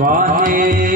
वाहे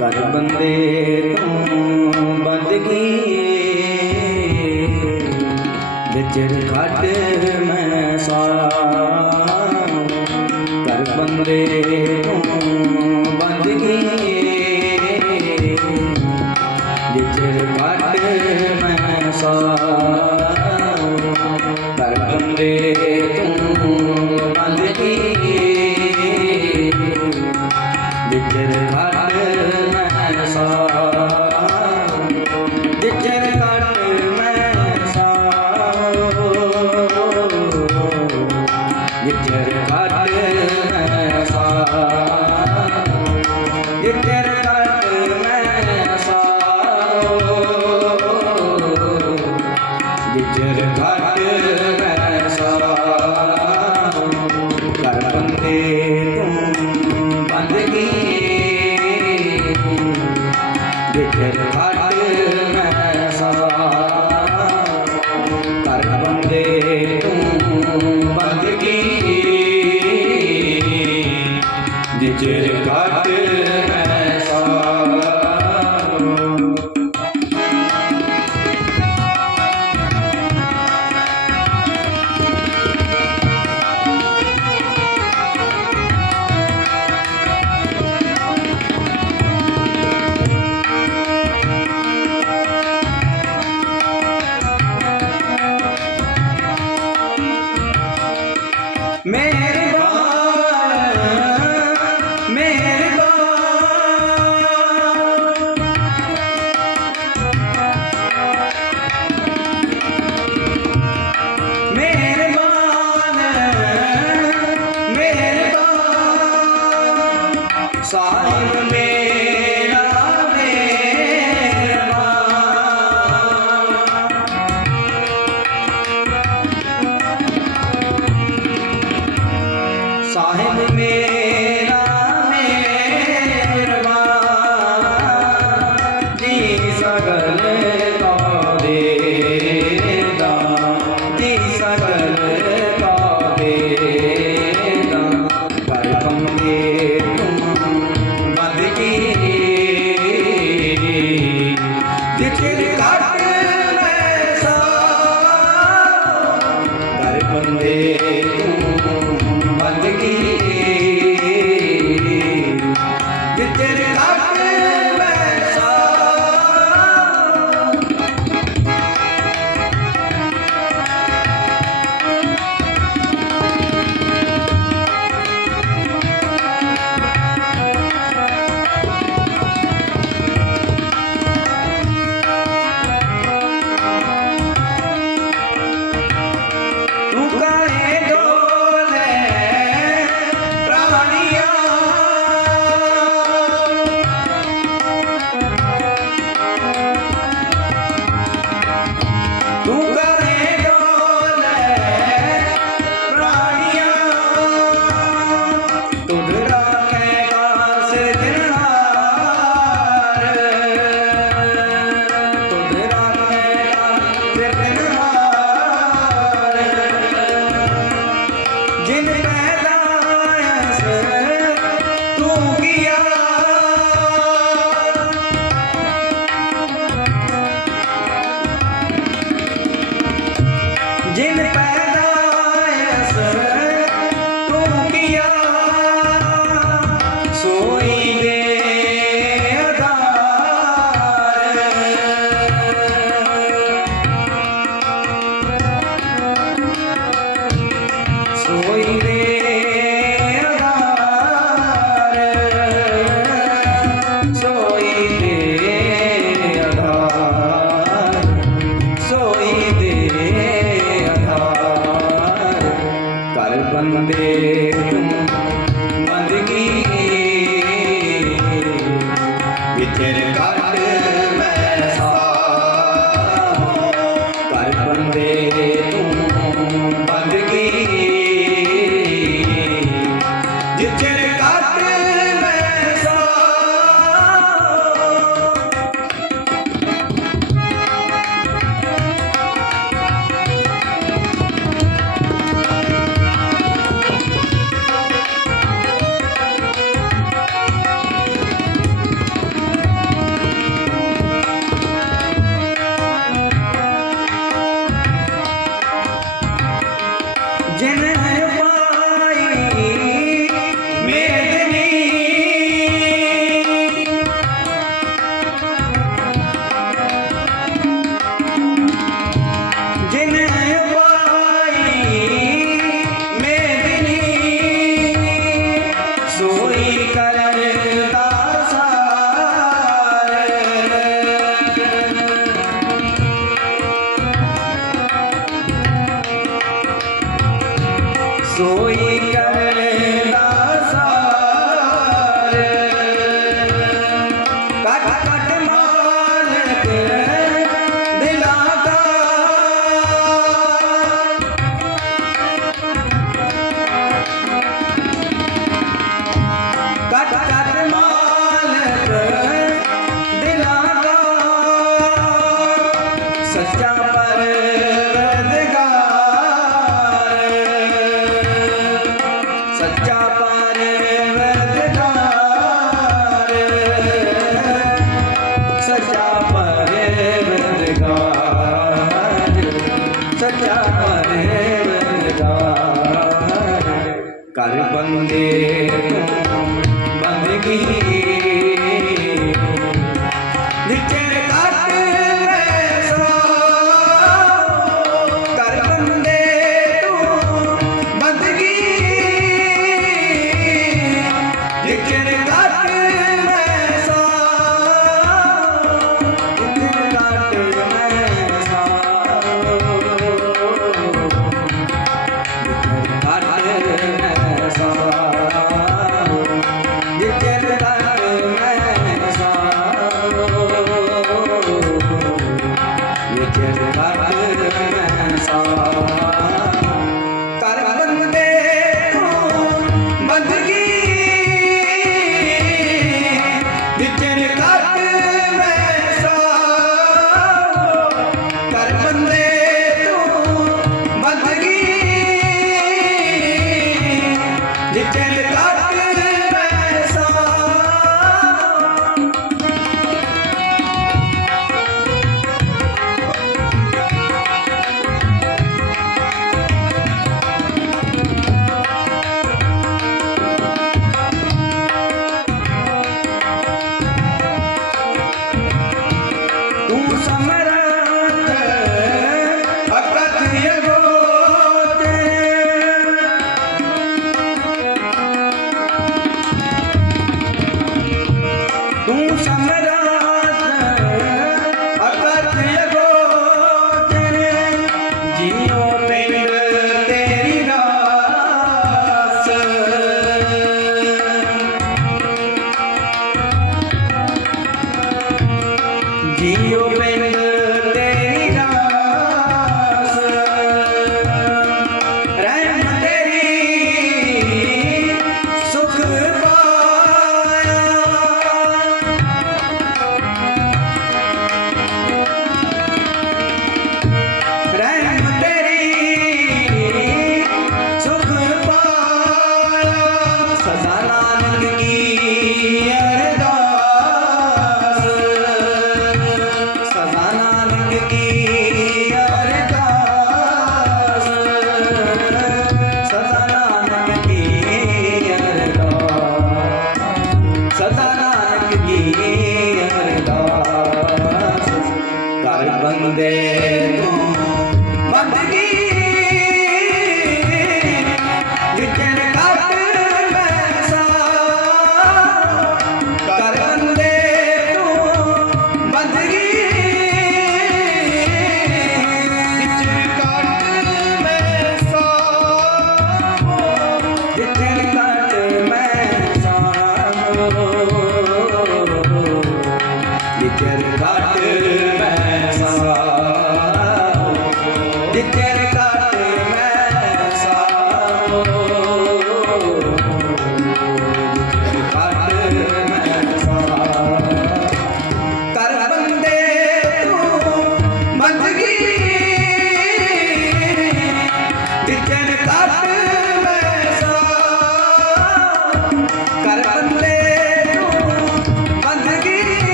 ਕਰ ਬੰਦੇ ਤੂੰ ਬੰਦਗੀ ਵਿਚਰ ਘਟ ਮੈਂ ਸਾਰਾ। ਕਰ ਬੰਦੇ Get in touch. Man. ter